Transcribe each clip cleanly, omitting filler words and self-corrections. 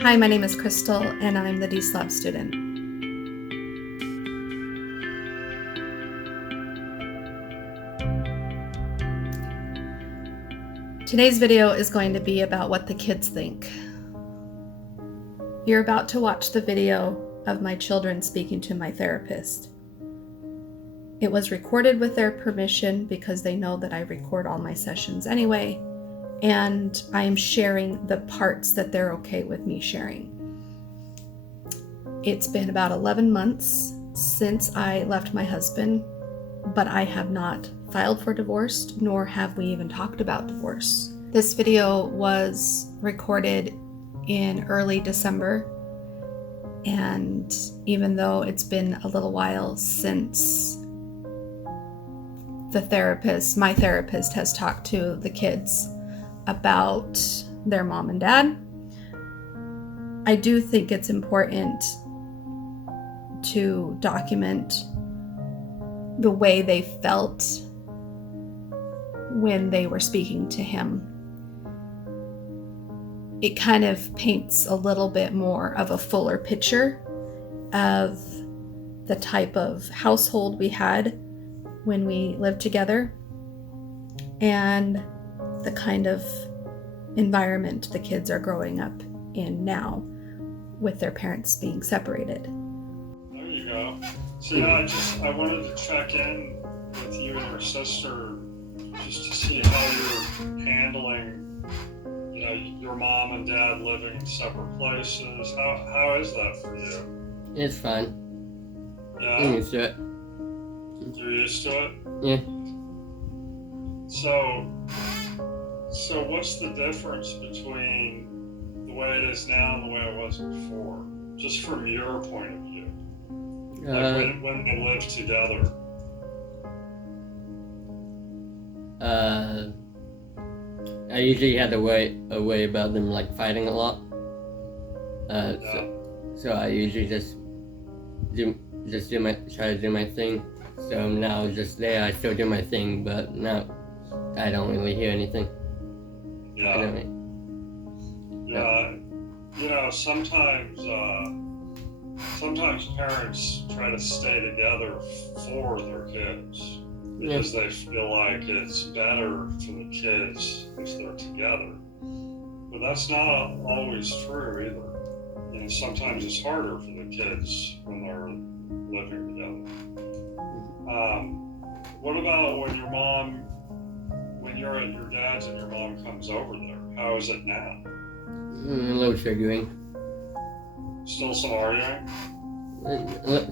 Hi, my name is Crystal, and I'm the Deslob student. Today's video is going to be about what the kids think. You're about to watch the video of my children speaking to my therapist. It was recorded with their permission because they know that I record all my sessions anyway, and I am sharing the parts that they're okay with me sharing. It's been about 11 months since I left my husband, but I have not filed for divorce, nor have we even talked about divorce. This video was recorded in early December, and even though it's been a little while since my therapist has talked to the kids about their mom and dad, I do think it's important to document the way they felt when they were speaking to him. It kind of paints a little bit more of a fuller picture of the type of household we had when we lived together and the kind of environment the kids are growing up in now with their parents being separated. There you go. So yeah, I wanted to check in with you and your sister just to see how you're handling, your mom and dad living in separate places. How is that for you? It's fine. Yeah? I'm used to it. You're used to it? Yeah. So what's the difference between the way it is now and the way it was before? Just from your point of view. Like when they live together. I usually had to worry about them like fighting a lot. So I usually just try to do my thing. So now just there I still do my thing, but now I don't really hear anything. Yeah. Yeah. Sometimes parents try to stay together for their kids because they feel like it's better for the kids if they're together. But that's not always true either. Sometimes it's harder for the kids when they're living together. What about when you're at your dad's and your mom comes over there? How is it now? A little triggering. Still some arguing?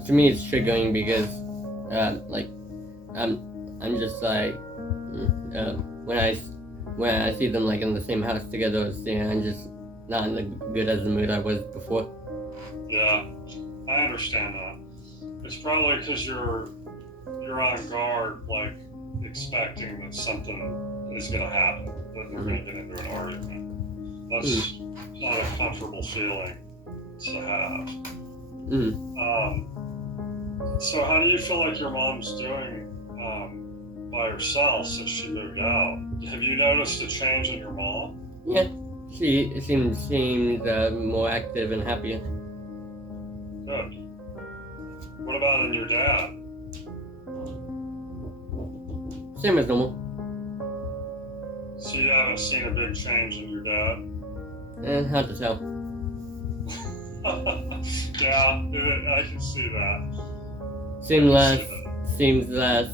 To me, it's triggering because, I'm just like, when I see them like in the same house together, I'm just not in the good as the mood I was before. Yeah, I understand that. It's probably because you're on guard, like expecting that something is going to happen, that they're going to get into an argument. That's not a comfortable feeling to have. So how do you feel like your mom's doing by herself since she moved out? Have you noticed a change in your mom? Yeah, she seems more active and happier. Good. What about in your dad? Same as normal. So you haven't seen a big change in your dad? Hard to tell. Yeah, I can see that. Seems less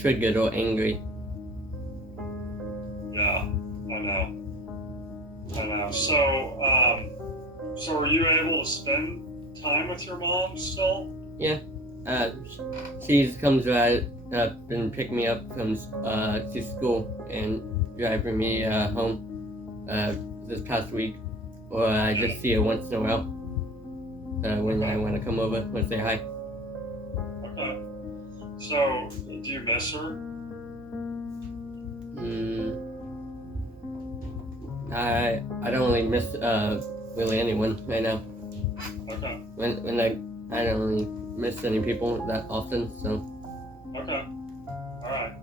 triggered or angry. Yeah, I know. So are you able to spend time with your mom still? Yeah. She comes right up and pick me up from to school and driving me home this past week, or I just see her once in a while when I want to come over and say hi. Okay. So do you miss her? I don't really miss really anyone right now. Okay. When I don't really miss any people that often, so. Okay. All right.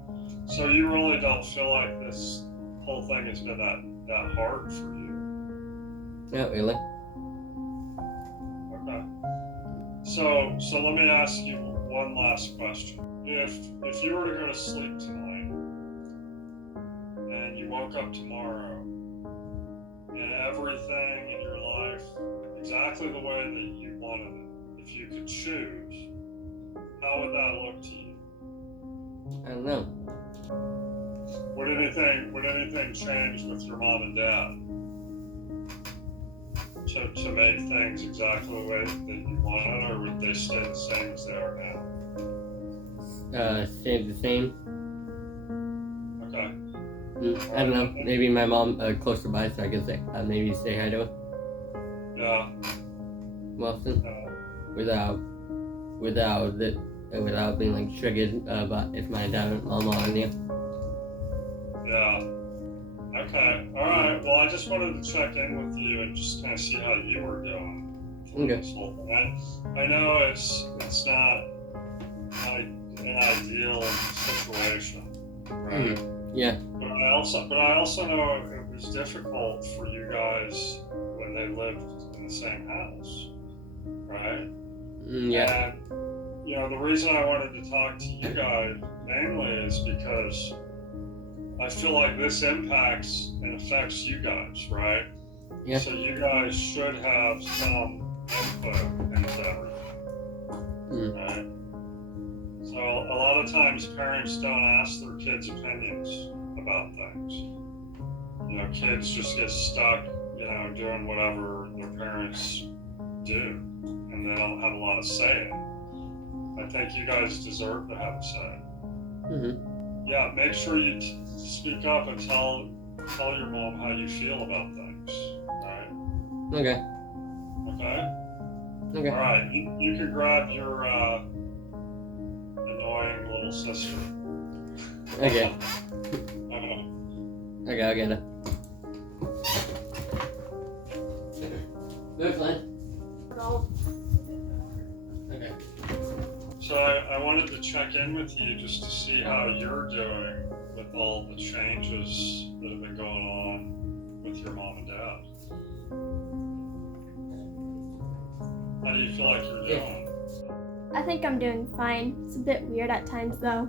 So you really don't feel like this whole thing has been that hard for you? Not really. So let me ask you one last question. If you were to go to sleep tonight and you woke up tomorrow and everything in your life exactly the way that you wanted it, if you could choose, how would that look to you? I don't know. Would anything change with your mom and dad to make things exactly the way that you wanted, or would they stay the same as they are now? Stay the same. Okay. I don't know. Maybe my mom closer by, so I could say maybe say hi to her. Yeah. More often, without being like triggered about if my dad and mom are near. Yeah. Okay. All right. Well, I just wanted to check in with you and just kind of see how you were doing. Okay. This whole thing. I know it's not an ideal situation, right? Yeah. But I also know it was difficult for you guys when they lived in the same house, right? Yeah. And the reason I wanted to talk to you guys mainly is because I feel like this impacts and affects you guys, right? Yeah. So you guys should have some input into everything, right? So a lot of times parents don't ask their kids' opinions about things. Kids just get stuck, doing whatever their parents do, and they don't have a lot of say in it. I think you guys deserve to have a say. Yeah, make sure you speak up and tell your mom how you feel about things, right? Okay. Okay? All right, you can grab your annoying little sister. Okay. Okay, I'll get it. Good plan. Okay. So I wanted to check in with you just to see how you're doing with all the changes that have been going on with your mom and dad. How do you feel like you're doing? I think I'm doing fine. It's a bit weird at times though.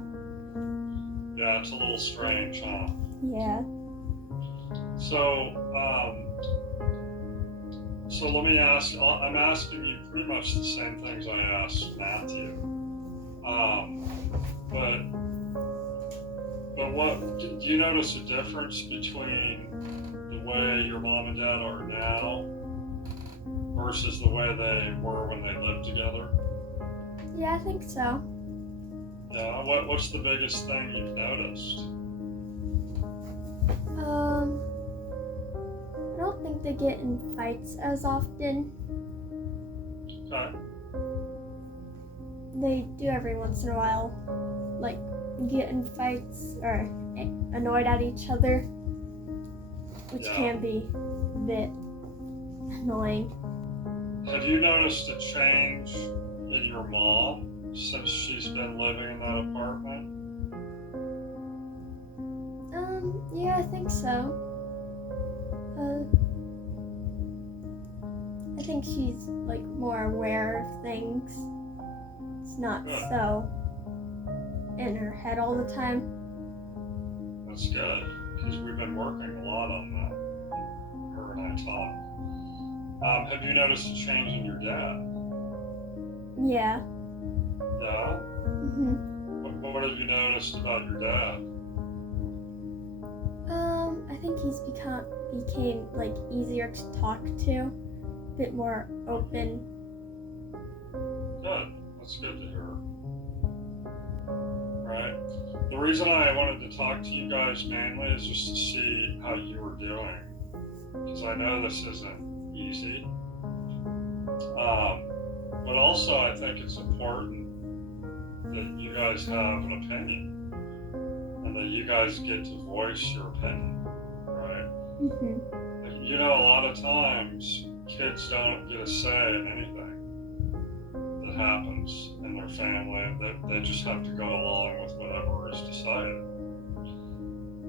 Yeah, it's a little strange, huh? Yeah. So let me ask, I'm asking you pretty much the same things I asked Matthew. But what, do you notice a difference between the way your mom and dad are now versus the way they were when they lived together? Yeah, I think so. Yeah, what's the biggest thing you've noticed? I don't think they get in fights as often. Okay. They do every once in a while, like get in fights or annoyed at each other, which can be a bit annoying. Have you noticed a change in your mom since she's been living in that apartment? Yeah, I think so. I think she's like more aware of things. It's not so in her head all the time. That's good, because we've been working a lot on that. Her and I talk. Have you noticed a change in your dad? Yeah. Yeah? What have you noticed about your dad? I think he's became like easier to talk to, a bit more open. Good. That's good to hear. Right. The reason I wanted to talk to you guys mainly is just to see how you were doing, because I know this isn't easy. But also I think it's important that you guys have an opinion and that you guys get to voice your opinion, right? A lot of times kids don't get a say in anything that happens in their family. They just have to go along with whatever is decided.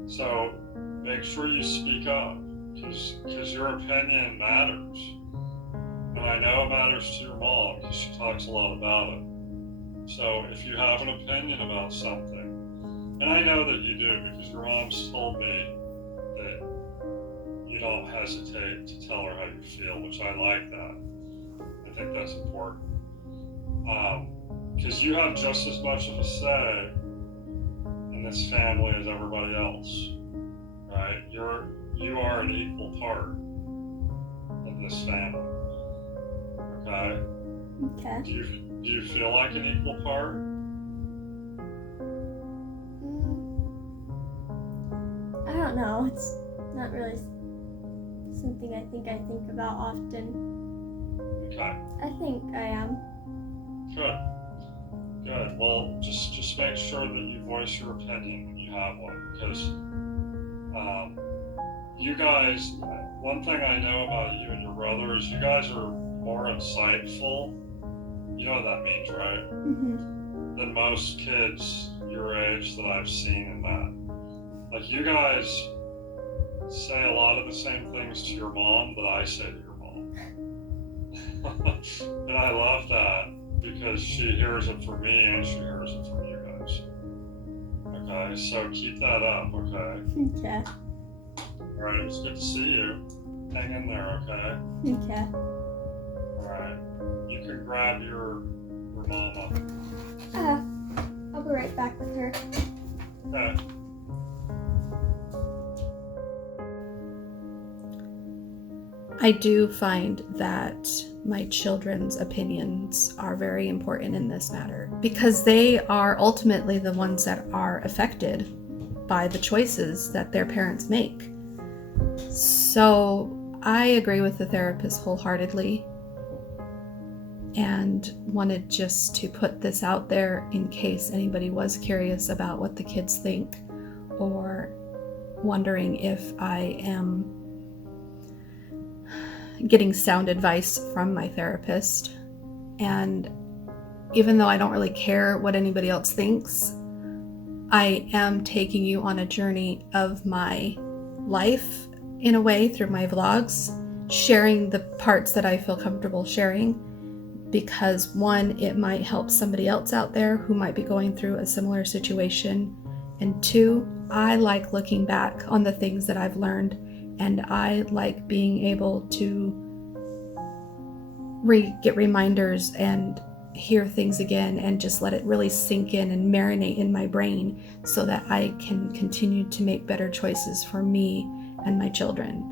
So make sure you speak up, because your opinion matters. And I know it matters to your mom because she talks a lot about it. So if you have an opinion about something, and I know that you do because your mom's told me that you don't hesitate to tell her how you feel, which I like that. I think that's important. Because you have just as much of a say in this family as everybody else, right? You are an equal part in this family, okay? Okay. Do you feel like an equal part? I don't know. It's not really something I think about often. Okay. I think I am. Good. Good. Well, just make sure that you voice your opinion when you have one, because you guys. One thing I know about you and your brother is you guys are more insightful. You know what that means, right? Mm-hmm. Than most kids your age that I've seen in that. Like you guys say a lot of the same things to your mom that I say to your mom. And I love that because she hears it from me and she hears it from you guys. Okay, so keep that up, okay? Okay. Alright, it's good to see you. Hang in there, okay? Okay. Alright. You can grab your mama. I'll be right back with her. Okay. I do find that my children's opinions are very important in this matter because they are ultimately the ones that are affected by the choices that their parents make. So I agree with the therapist wholeheartedly and wanted just to put this out there in case anybody was curious about what the kids think or wondering if I am getting sound advice from my therapist. And even though I don't really care what anybody else thinks, I am taking you on a journey of my life in a way through my vlogs, sharing the parts that I feel comfortable sharing because one, it might help somebody else out there who might be going through a similar situation, and two, I like looking back on the things that I've learned, and I like being able to get reminders and hear things again and just let it really sink in and marinate in my brain so that I can continue to make better choices for me and my children.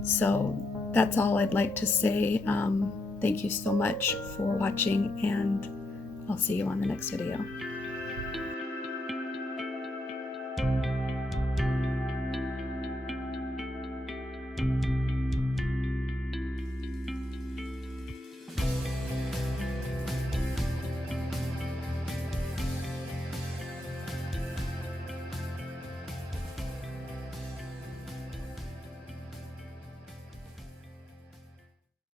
So that's all I'd like to say. Thank you so much for watching, and I'll see you on the next video.